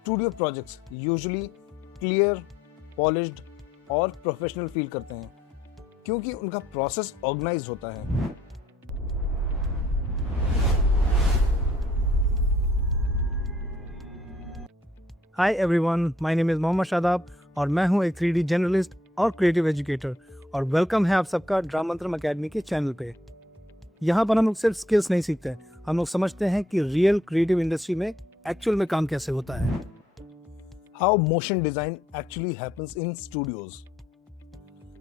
Studio projects usually clear, polished और professional feel करते हैं क्योंकि उनका प्रोसेस ऑर्गेनाइज्ड होता है। Hi everyone, my name is Mohammed Shadab और मैं हूं एक 3D जर्नलिस्ट और क्रिएटिव एजुकेटर और वेलकम है आप सबका ड्रामंत्रम अकेडमी के चैनल पे। यहाँ पर हम लोग सिर्फ स्किल्स नहीं सीखते, हम लोग समझते हैं कि रियल क्रिएटिव इंडस्ट्री में एक्चुअल में काम कैसे होता है। How motion design actually happens in studios.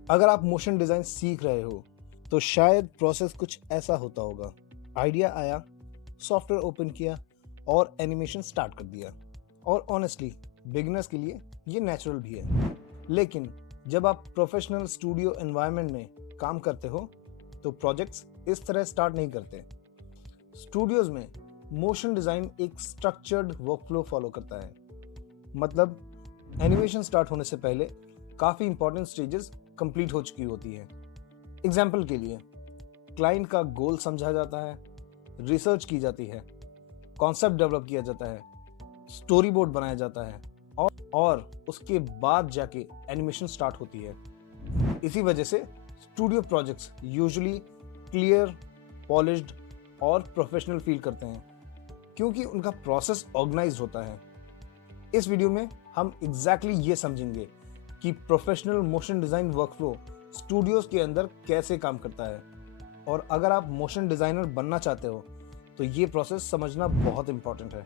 अगर आप मोशन डिजाइन सीख रहे हो तो शायद प्रोसेस कुछ ऐसा होता होगा। आइडिया आया, सॉफ्टवेयर ओपन किया और एनिमेशन स्टार्ट कर दिया। और ऑनेस्टली बिगिनर्स के लिए ये नेचुरल भी है, लेकिन जब आप प्रोफेशनल स्टूडियो एनवायरनमेंट में काम करते हो तो प्रोजेक्ट्स इस तरह स्टार्ट नहीं करते। स्टूडियोज में मोशन डिजाइन एक स्ट्रक्चर्ड वर्कफ्लो फॉलो करता है। मतलब एनिमेशन स्टार्ट होने से पहले काफी इंपॉर्टेंट स्टेजेस कंप्लीट हो चुकी होती है। एग्जाम्पल के लिए क्लाइंट का गोल समझा जाता है, रिसर्च की जाती है, कॉन्सेप्ट डेवलप किया जाता है, स्टोरी बोर्ड बनाया जाता है और उसके बाद जाके एनिमेशन स्टार्ट होती है। इसी वजह से studio projects usually clear, polished और प्रोफेशनल फील करते हैं क्योंकि उनका प्रोसेस ऑर्गेनाइज्ड होता है। इस वीडियो में हम एग्जैक्टली ये समझेंगे कि professional motion design workflow studios के अंदर कैसे काम करता है। और अगर आप मोशन डिजाइनर बनना चाहते हो तो ये प्रोसेस समझना बहुत इंपॉर्टेंट है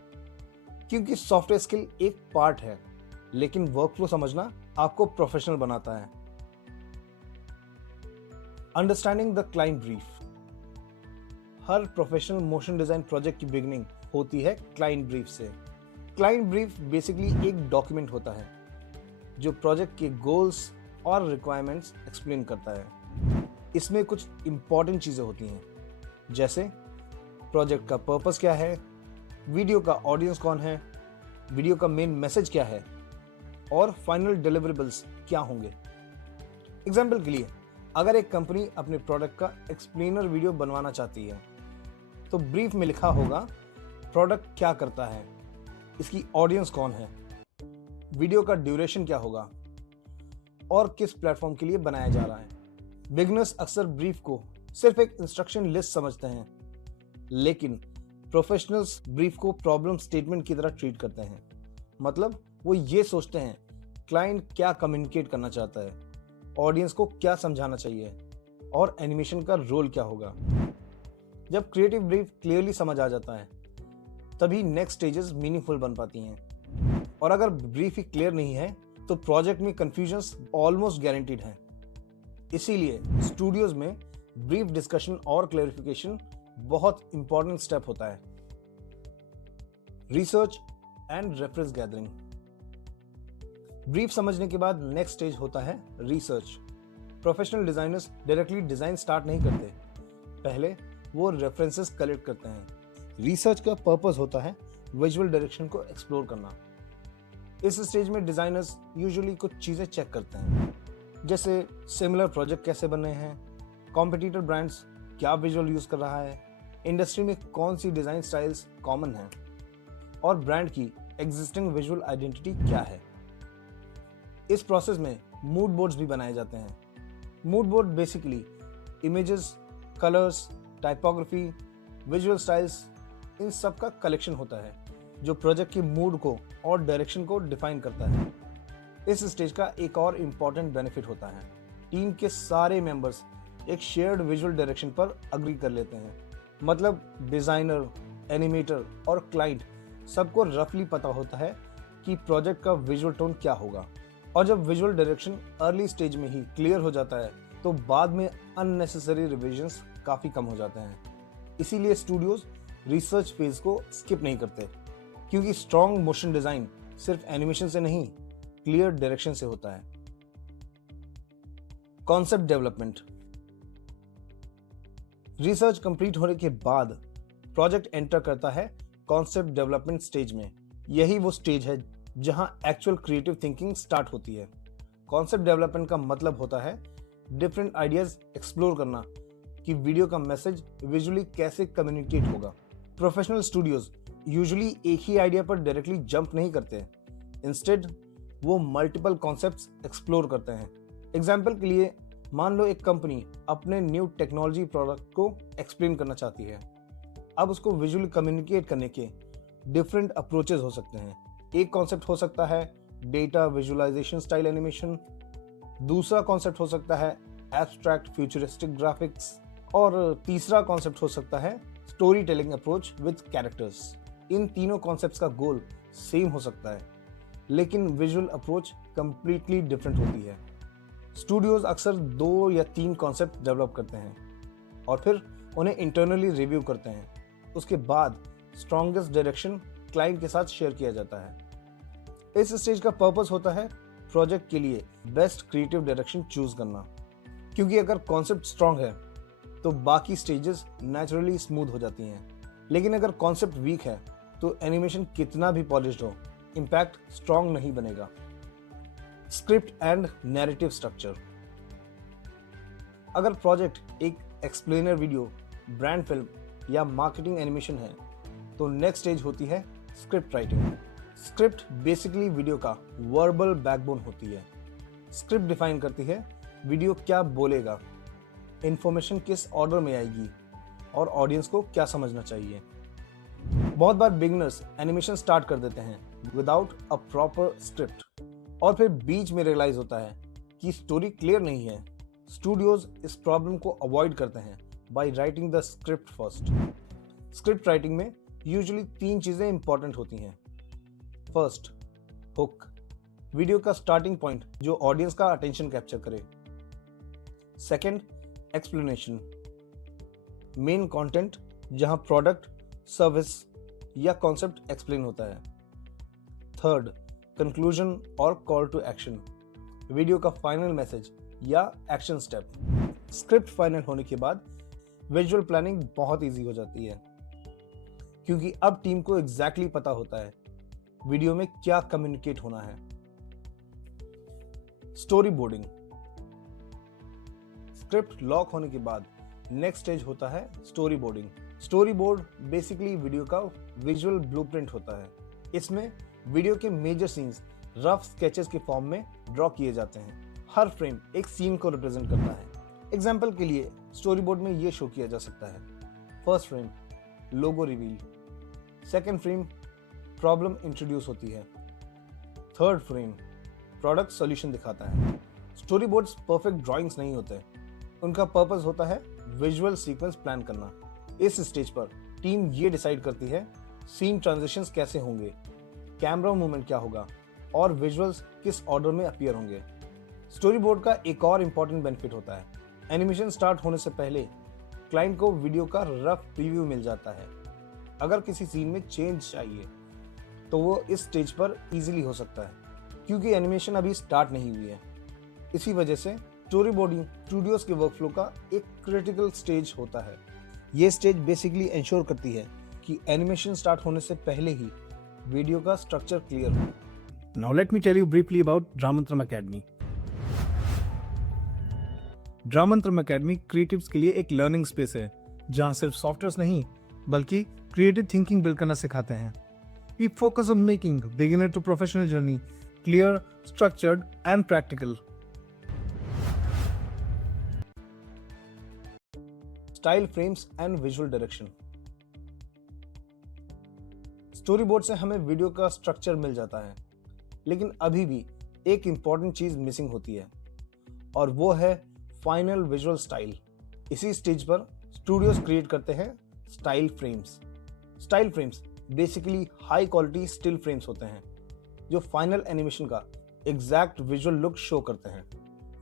क्योंकि सॉफ्टवेयर स्किल एक पार्ट है, लेकिन वर्कफ्लो समझना आपको प्रोफेशनल बनाता है। Understanding the client brief. Her professional motion design project की बिगिनिंग होती है क्लाइंट ब्रीफ से। क्लाइंट ब्रीफ बेसिकली एक डॉक्यूमेंट होता है जो प्रोजेक्ट के गोल्स और रिक्वायरमेंट्स एक्सप्लेन करता है। इसमें कुछ इंपॉर्टेंट चीजें होती हैं, जैसे प्रोजेक्ट का पर्पस क्या है, वीडियो का ऑडियंस कौन है, वीडियो का मेन मैसेज क्या है और फाइनल डिलीवरेबल्स क्या होंगे। एग्जाम्पल के लिए अगर एक कंपनी अपने प्रोडक्ट का एक्सप्लेनर वीडियो बनवाना चाहती है तो ब्रीफ में लिखा होगा प्रोडक्ट क्या करता है, इसकी ऑडियंस कौन है, वीडियो का ड्यूरेशन क्या होगा और किस प्लेटफॉर्म के लिए बनाया जा रहा है। बिगिनर्स अक्सर ब्रीफ को सिर्फ एक इंस्ट्रक्शन लिस्ट समझते हैं, लेकिन प्रोफेशनल्स ब्रीफ को प्रॉब्लम स्टेटमेंट की तरह ट्रीट करते हैं। मतलब वो ये सोचते हैं क्लाइंट क्या कम्युनिकेट करना चाहता है, ऑडियंस को क्या समझाना चाहिए और एनिमेशन का रोल क्या होगा। जब क्रिएटिव ब्रीफ क्लियरली समझ आ जाता है तभी नेक्स्ट स्टेजेस मीनिंगफुल बन पाती हैं। और अगर ब्रीफ ही क्लियर नहीं है तो प्रोजेक्ट में कंफ्यूजन्स ऑलमोस्ट गारंटीड हैं। इसीलिए स्टूडियोज में ब्रीफ डिस्कशन और क्लैरिफिकेशन बहुत इंपॉर्टेंट स्टेप होता है। Research and reference gathering. Brief समझने के बाद नेक्स्ट स्टेज होता है research. Professional designers directly design start नहीं करते, पहले वो रेफरेंसेस कलेक्ट करते हैं। रिसर्च का पर्पस होता है विजुअल डायरेक्शन को एक्सप्लोर करना। इस स्टेज में डिजाइनर्स यूजुअली कुछ चीजें चेक करते हैं, जैसे सिमिलर प्रोजेक्ट कैसे बने हैं, कॉम्पिटिटर ब्रांड्स क्या विजुअल यूज कर रहा है, इंडस्ट्री में कौन सी डिजाइन स्टाइल्स कॉमन है और ब्रांड की एग्जिस्टिंग विजुअल आइडेंटिटी क्या है। इस प्रोसेस में मूड बोर्ड्स भी बनाए जाते हैं। Mood board basically images, colours, typography, visual styles, इन सब का कलेक्शन होता है जो प्रोजेक्ट के मूड को और डायरेक्शन को डिफाइन करता है। इस स्टेज का एक और इम्पॉर्टेंट बेनिफिट होता है, टीम के सारे मेंबर्स एक शेयर्ड विजुअल डायरेक्शन पर अग्री कर लेते हैं। मतलब डिजाइनर, एनिमेटर और क्लाइंट सबको रफली पता होता है कि प्रोजेक्ट का विजुअल टोन क्या होगा। और जब विजुअल डायरेक्शन अर्ली स्टेज में ही क्लियर हो जाता है तो बाद में अननेसेसरी रिविजन्स काफी कम हो जाते हैं। इसीलिए स्टूडियोज रिसर्च फेज को स्किप नहीं करते, क्योंकि स्ट्रॉन्ग मोशन डिजाइन सिर्फ एनिमेशन से नहीं, क्लियर डायरेक्शन से होता है। Concept development. रिसर्च कंप्लीट होने के बाद प्रोजेक्ट एंटर करता है कॉन्सेप्ट डेवलपमेंट स्टेज में। यही वो स्टेज है जहां एक्चुअल क्रिएटिव थिंकिंग स्टार्ट होती है। कॉन्सेप्ट डेवलपमेंट का मतलब होता है डिफरेंट आइडियाज एक्सप्लोर करना कि वीडियो का मैसेज विजुअली कैसे कम्युनिकेट होगा। प्रोफेशनल स्टूडियोज यूजुअली एक ही आइडिया पर डायरेक्टली जंप नहीं करते, इंस्टेड वो मल्टीपल कॉन्सेप्ट्स एक्सप्लोर करते हैं। एग्जाम्पल के लिए मान लो एक कंपनी अपने न्यू टेक्नोलॉजी प्रोडक्ट को एक्सप्लेन करना चाहती है। अब उसको विजुअली कम्युनिकेट करने के डिफरेंट अप्रोचेस हो सकते हैं। एक कॉन्सेप्ट हो सकता है डेटा विजुअलाइजेशन स्टाइल एनिमेशन, दूसरा कॉन्सेप्ट हो सकता है एब्स्ट्रैक्ट फ्यूचरिस्टिक ग्राफिक्स, और तीसरा कॉन्सेप्ट हो सकता है story telling approach with characters. इन तीनों कॉन्सेप्ट्स का गोल सेम हो सकता है, लेकिन विजुअल अप्रोच कंप्लीटली डिफरेंट होती है। स्टूडियोज अक्सर 2 या 3 कॉन्सेप्ट डेवलप करते हैं और फिर उन्हें इंटरनली रिव्यू करते हैं। उसके बाद स्ट्रॉन्गेस्ट डायरेक्शन क्लाइंट के साथ शेयर किया जाता है। इस स्टेज का पर्पस होता है प्रोजेक्ट के लिए बेस्ट क्रिएटिव डायरेक्शन चूज करना, क्योंकि अगर कॉन्सेप्ट स्ट्रॉन्ग है तो बाकी स्टेजेस नेचुरली स्मूथ हो जाती हैं। लेकिन अगर कॉन्सेप्ट वीक है तो एनिमेशन कितना भी पॉलिश्ड हो, इम्पैक्ट स्ट्रॉन्ग नहीं बनेगा। Script and narrative structure. अगर प्रोजेक्ट एक एक्सप्लेनर वीडियो, ब्रांड फिल्म या मार्केटिंग एनिमेशन है तो नेक्स्ट स्टेज होती है script writing. Script basically video का वर्बल बैकबोन होती है। स्क्रिप्ट डिफाइन करती है वीडियो क्या बोलेगा, इंफॉर्मेशन किस ऑर्डर में आएगी और ऑडियंस को क्या समझना चाहिए। बहुत बार बिगिनर्स एनिमेशन स्टार्ट कर देते हैं विदाउट अ प्रॉपर स्क्रिप्ट और फिर बीच में रियलाइज होता है कि स्टोरी क्लियर नहीं है। स्टूडियोज इस प्रॉब्लम को अवॉइड करते हैं by writing the script first. Script writing में यूजुअली 3 चीजें इंपॉर्टेंट होती हैं। फर्स्ट, हुक, वीडियो का स्टार्टिंग पॉइंट जो ऑडियंस का अटेंशन कैप्चर करे। सेकंड, एक्सप्लेनेशन, मेन कंटेंट जहां प्रोडक्ट, सर्विस या कॉन्सेप्ट एक्सप्लेन होता है। थर्ड, कंक्लूजन और कॉल टू एक्शन, वीडियो का फाइनल मैसेज या एक्शन स्टेप। स्क्रिप्ट फाइनल होने के बाद विजुअल प्लानिंग बहुत इजी हो जाती है, क्योंकि अब टीम को एग्जैक्टली पता होता है वीडियो में क्या कम्युनिकेट होना है। Story boarding. स्क्रिप्ट लॉक होने के बाद नेक्स्ट स्टेज होता है story boarding. Story board basically video का विजुअल ब्लूप्रिंट होता है। इसमें वीडियो के मेजर सीन्स रफ स्केचेस के फॉर्म में ड्रॉ किए जाते हैं। हर फ्रेम एक सीन को रिप्रेजेंट करता है। एग्जाम्पल के लिए स्टोरी बोर्ड में ये शो किया जा सकता है। First frame, logo reveal. Second frame, problem introduce होती है। थर्ड फ्रेम, प्रोडक्ट सॉल्यूशन दिखाता है। स्टोरी बोर्ड्स परफेक्ट ड्राइंग्स नहीं होते, उनका पर्पस होता है विजुअल सीक्वेंस प्लान करना। इस स्टेज पर टीम ये डिसाइड करती है सीन ट्रांजिशंस कैसे होंगे, कैमरा मूवमेंट क्या होगा और विजुअल्स किस ऑर्डर में अपीयर होंगे। स्टोरी बोर्ड का एक और इम्पॉर्टेंट बेनिफिट होता है, एनिमेशन स्टार्ट होने से पहले क्लाइंट को वीडियो का रफ प्रीव्यू मिल जाता है। अगर किसी सीन में चेंज चाहिए तो वो इस स्टेज पर इजीली हो सकता है, क्योंकि एनिमेशन अभी स्टार्ट नहीं हुई है। इसी वजह से स्टोरी बोर्डिंग स्टूडियोज के वर्कफ्लो का एक क्रिटिकल स्टेज होता है। ये स्टेज बेसिकली इंश्योर करती है कि एनिमेशन स्टार्ट होने से पहले ही वीडियो का स्ट्रक्चर क्लियर हो। Now let me tell you briefly about Dramantram Academy. Dramantram Academy creatives के लिए एक लर्निंग स्पेस है जहां सिर्फ सॉफ्टवेयर नहीं बल्कि क्रिएटिव थिंकिंग बिल्ड करना सिखाते हैं। We focus on making beginner to professional journey clear, structured and practical. Style frames and visual direction. Story board से हमें वीडियो का स्ट्रक्चर मिल जाता है, लेकिन अभी भी एक इंपॉर्टेंट चीज मिसिंग होती है और वो है फाइनल विजुअल स्टाइल। इसी स्टेज पर स्टूडियोज क्रिएट करते हैं style frames. Style frames basically high quality still frames होते हैं जो फाइनल एनिमेशन का एग्जैक्ट विजुअल लुक शो करते हैं।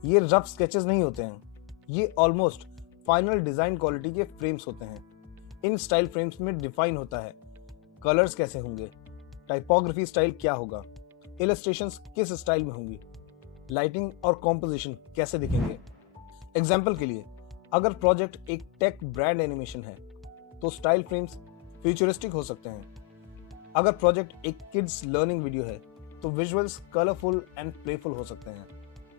ये रफ स्केचेस नहीं होते हैं, ये ऑलमोस्ट फाइनल डिजाइन क्वालिटी के फ्रेम्स होते हैं। इन स्टाइल फ्रेम्स में डिफाइन होता है कलर्स कैसे होंगे, टाइपोग्राफी स्टाइल क्या होगा, इलस्ट्रेशंस किस स्टाइल में होंगी, लाइटिंग और कॉम्पोजिशन कैसे दिखेंगे। एग्जाम्पल के लिए अगर प्रोजेक्ट एक टेक ब्रांड एनिमेशन है तो स्टाइल फ्रेम्स फ्यूचरिस्टिक हो सकते हैं। अगर प्रोजेक्ट एक किड्स लर्निंग वीडियो है तो विजुअल्स कलरफुल एंड प्लेफुल हो सकते हैं।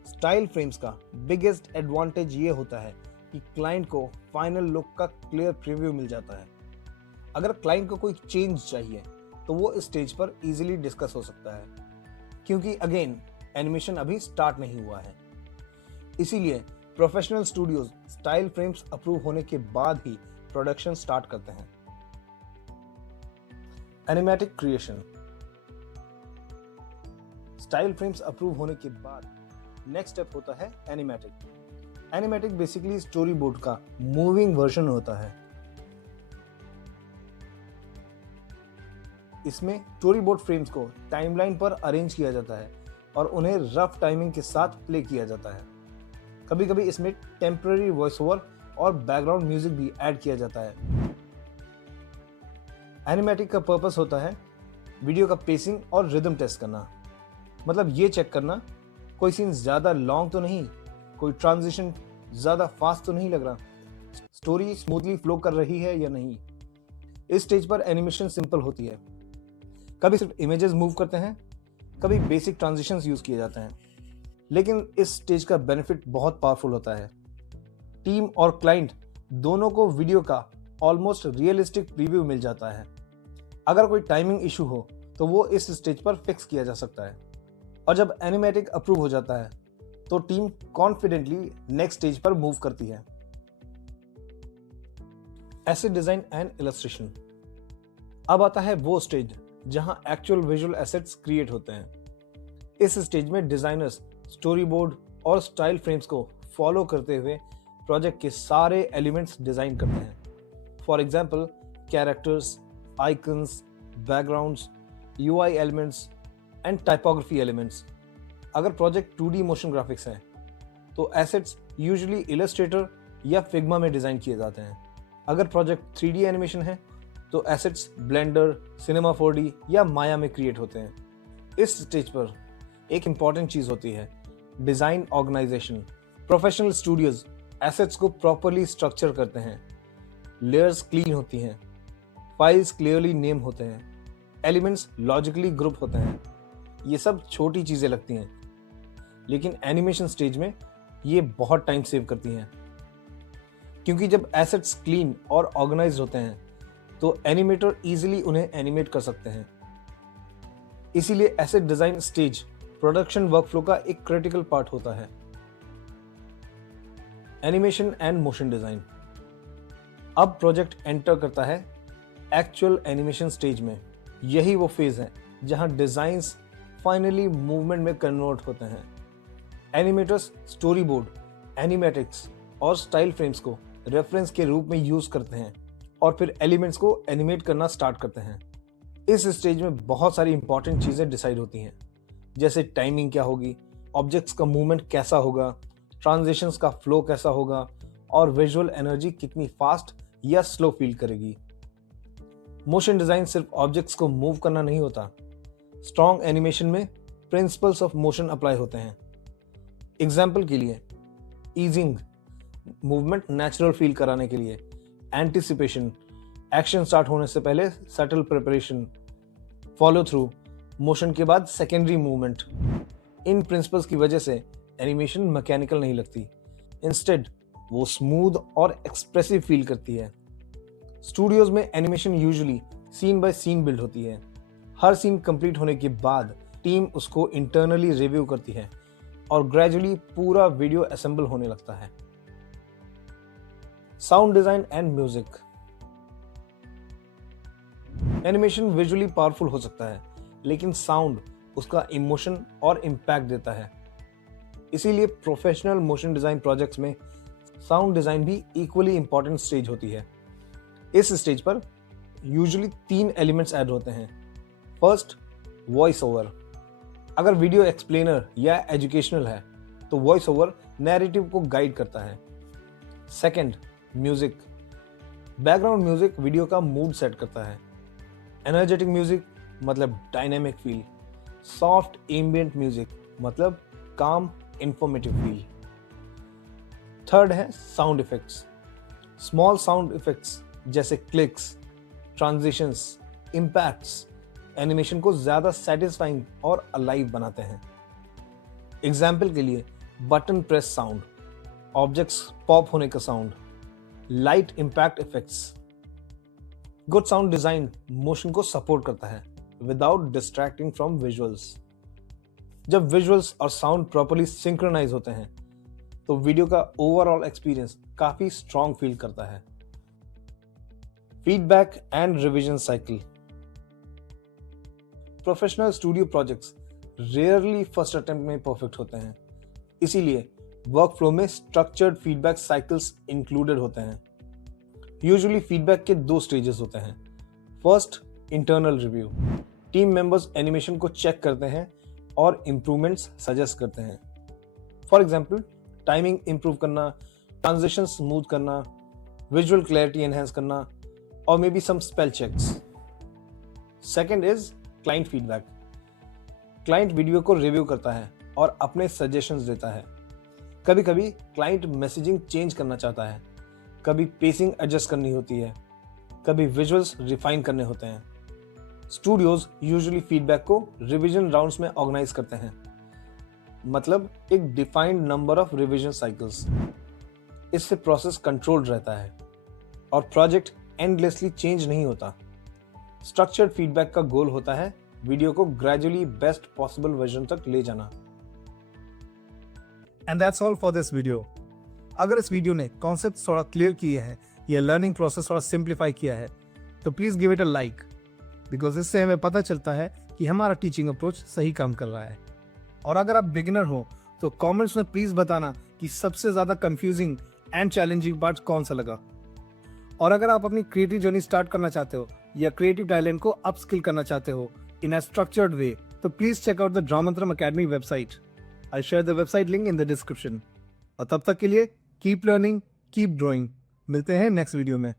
स्टाइल फ्रेम्स का बिगेस्ट एडवांटेज ये होता है कि क्लाइंट को फाइनल लुक का क्लियर प्रीव्यू मिल जाता है। अगर क्लाइंट को कोई चेंज चाहिए तो वो इस स्टेज पर इजीली डिस्कस हो सकता है। क्योंकि अगेन एनिमेशन अभी स्टार्ट नहीं हुआ है। इसीलिए professional studios style frames approve होने के बाद ही प्रोडक्शन स्टार्ट करते हैं। Animatic creation. Style frames approve होने के बाद नेक्स्ट स्टेप होता है animatic. Animatic basically story board का मूविंग वर्जन होता है। इसमें स्टोरी बोर्ड फ्रेम्स को टाइमलाइन पर अरेंज किया जाता है और उन्हें रफ टाइमिंग के साथ प्ले किया जाता है। कभी कभी इसमें टेम्पररी वॉइस ओवर और बैकग्राउंड म्यूजिक भी ऐड किया जाता है। एनिमेटिक का पर्पस होता है वीडियो का पेसिंग और रिदम टेस्ट करना, मतलब ये चेक करना कोई सीन ज्यादा लॉन्ग तो नहीं, कोई ट्रांजिशन ज्यादा फास्ट तो नहीं लग रहा, स्टोरी स्मूथली फ्लो कर रही है या नहीं। इस स्टेज पर एनिमेशन सिंपल होती है, कभी सिर्फ इमेजेस मूव करते हैं, कभी बेसिक ट्रांजिशंस यूज किए जाते हैं। लेकिन इस स्टेज का बेनिफिट बहुत पावरफुल होता है। टीम और क्लाइंट दोनों को वीडियो का ऑलमोस्ट रियलिस्टिक प्रीव्यू मिल जाता है। अगर कोई टाइमिंग इशू हो तो वो इस स्टेज पर फिक्स किया जा सकता है। और जब एनिमेटिक अप्रूव हो जाता है तो टीम कॉन्फिडेंटली नेक्स्ट स्टेज पर मूव करती है। Asset design and illustration. अब आता है वो स्टेज जहां एक्चुअल विजुअल एसेट्स क्रिएट होते हैं। इस स्टेज में डिजाइनर्स स्टोरी बोर्ड और स्टाइल फ्रेम्स को फॉलो करते हुए प्रोजेक्ट के सारे एलिमेंट्स डिजाइन करते हैं। For example characters, icons, backgrounds, UI elements and typography elements. अगर प्रोजेक्ट 2D मोशन ग्राफिक्स है तो एसेट्स यूजुअली इलस्ट्रेटर या फिग्मा में डिजाइन किए जाते हैं। अगर प्रोजेक्ट 3D एनिमेशन है तो एसेट्स ब्लेंडर, सिनेमा 4D या माया में क्रिएट होते हैं। इस स्टेज पर एक इंपॉर्टेंट चीज होती है design organisation. Professional studios assets को प्रॉपरली स्ट्रक्चर करते हैं, लेयर्स क्लीन होती हैं, फाइल्स क्लियरली नेम होते हैं, एलिमेंट्स लॉजिकली ग्रुप होते हैं। ये सब छोटी चीजें लगती हैं, लेकिन एनिमेशन स्टेज में ये बहुत टाइम सेव करती हैं, क्योंकि जब एसेट्स क्लीन और ऑर्गेनाइज होते हैं तो एनिमेटर इजीली उन्हें एनिमेट कर सकते हैं। इसीलिए asset design stage production workflow का एक क्रिटिकल पार्ट होता है। Animation and motion design. अब प्रोजेक्ट एंटर करता है एक्चुअल एनिमेशन स्टेज में। यही वो फेज है जहां डिजाइन्स फाइनली मूवमेंट में कन्वर्ट होते हैं। एनिमेटर्स स्टोरी बोर्ड, एनिमेटिक्स और स्टाइल फ्रेम्स को रेफरेंस के रूप में यूज करते हैं और फिर एलिमेंट्स को एनिमेट करना स्टार्ट करते हैं। इस स्टेज में बहुत सारी इंपॉर्टेंट चीजें डिसाइड होती हैं, जैसे टाइमिंग क्या होगी, ऑब्जेक्ट्स का मूवमेंट कैसा होगा, ट्रांजिशंस का फ्लो कैसा होगा और विजुअल एनर्जी कितनी फास्ट या स्लो फील करेगी। मोशन डिजाइन सिर्फ ऑब्जेक्ट्स को मूव करना नहीं होता। स्ट्रॉन्ग एनिमेशन में प्रिंसिपल्स ऑफ मोशन अप्लाई होते हैं। एग्जाम्पल के लिए ईजिंग, मूवमेंट नेचुरल फील कराने के लिए, एंटिसिपेशन, एक्शन स्टार्ट होने से पहले subtle preparation, follow through, motion के बाद सेकेंडरी मूवमेंट। इन प्रिंसिपल्स की वजह से एनिमेशन मैकेनिकल नहीं लगती, इंस्टेड वो स्मूथ और एक्सप्रेसिव फील करती है। स्टूडियोज में animation usually scene by scene build होती है। हर सीन कंप्लीट होने के बाद टीम उसको इंटरनली रिव्यू करती है और ग्रेजुअली पूरा वीडियो असेंबल होने लगता है। Sound design and music. Animation visually powerful हो सकता है, लेकिन साउंड उसका इमोशन और इम्पैक्ट देता है। इसीलिए प्रोफेशनल मोशन डिजाइन प्रोजेक्ट्स में साउंड डिजाइन भी इक्वली इंपॉर्टेंट स्टेज होती है। इस स्टेज पर यूजुअली 3 एलिमेंट्स ऐड होते हैं। First, voice over. अगर वीडियो एक्सप्लेनर या एजुकेशनल है तो वॉइस ओवर नैरेटिव को गाइड करता है। Second, music. Background music video का मूड सेट करता है। एनर्जेटिक म्यूजिक मतलब dynamic feel. Soft ambient music मतलब काम इंफॉर्मेटिव फील। थर्ड है sound effects. Small sound effects जैसे क्लिक्स, ट्रांजिशंस, इम्पैक्ट्स एनिमेशन को ज्यादा सेटिस्फाइंग और अलाइव बनाते हैं। एग्जाम्पल के लिए button press sound, objects pop होने का sound, light impact effects. Good sound design motion को सपोर्ट करता है विदाउट डिस्ट्रैक्टिंग फ्रॉम विजुअल्स। जब विजुअल्स और साउंड प्रॉपर्ली सिंक्रोनाइज होते हैं तो वीडियो का ओवरऑल एक्सपीरियंस काफी स्ट्रॉन्ग फील करता है। Feedback and revision cycle. Professional studio projects rarely first attempt में परफेक्ट होते हैं, इसीलिए वर्क फ्लो में स्ट्रक्चर्ड फीडबैक साइकिल्स इंक्लूडेड होते हैं। यूजुअली फीडबैक के 2 स्टेजेस होते हैं। First, internal review. Team members animation को चेक करते हैं और इंप्रूवमेंट्स सजेस्ट करते हैं। फॉर एग्जाम्पल, टाइमिंग इंप्रूव करना, ट्रांजिशन स्मूथ करना, विजुअल क्लैरिटी एनहेंस करना और maybe some spell checks. Second is client feedback. Client video को रिव्यू करता है और अपने सजेशंस देता है। कभी कभी क्लाइंट मैसेजिंग चेंज करना चाहता है, कभी पेसिंग एडजस्ट करनी होती है, कभी विजुअल्स रिफाइन करने होते हैं। स्टूडियोज यूजुअली फीडबैक को रिवीजन राउंड्स में ऑर्गेनाइज करते हैं, मतलब एक defined number of revision cycles. इससे प्रोसेस कंट्रोल्ड रहता है और प्रोजेक्ट एंडलेसली चेंज नहीं होता। स्ट्रक्चर्ड फीडबैक का गोल होता है वीडियो को ग्रेजुअली बेस्ट पॉसिबल वर्जन तक ले जाना। And that's all for this video. अगर इस वीडियो ने कॉन्सेप्ट थोड़ा क्लियर किए हैं या लर्निंग प्रोसेस थोड़ा सिंप्लीफाई किया है तो please give it a like, because इससे हमें पता चलता है कि हमारा टीचिंग अप्रोच सही काम कर रहा है। और अगर आप बिगिनर हो तो कमेंट्स में प्लीज बताना कि सबसे ज्यादा कंफ्यूजिंग एंड चैलेंजिंग पार्ट कौन सा लगा। और अगर आप अपनी क्रिएटिव जर्नी स्टार्ट करना चाहते हो या क्रिएटिव टैलेंट को अपस्किल करना चाहते हो इन अ स्ट्रक्चर्ड वे तो please check out the Dramantram academy website. I share the website link in the description. और तब तक के लिए कीप लर्निंग, कीप ग्रोइंग। मिलते हैं नेक्स्ट वीडियो में।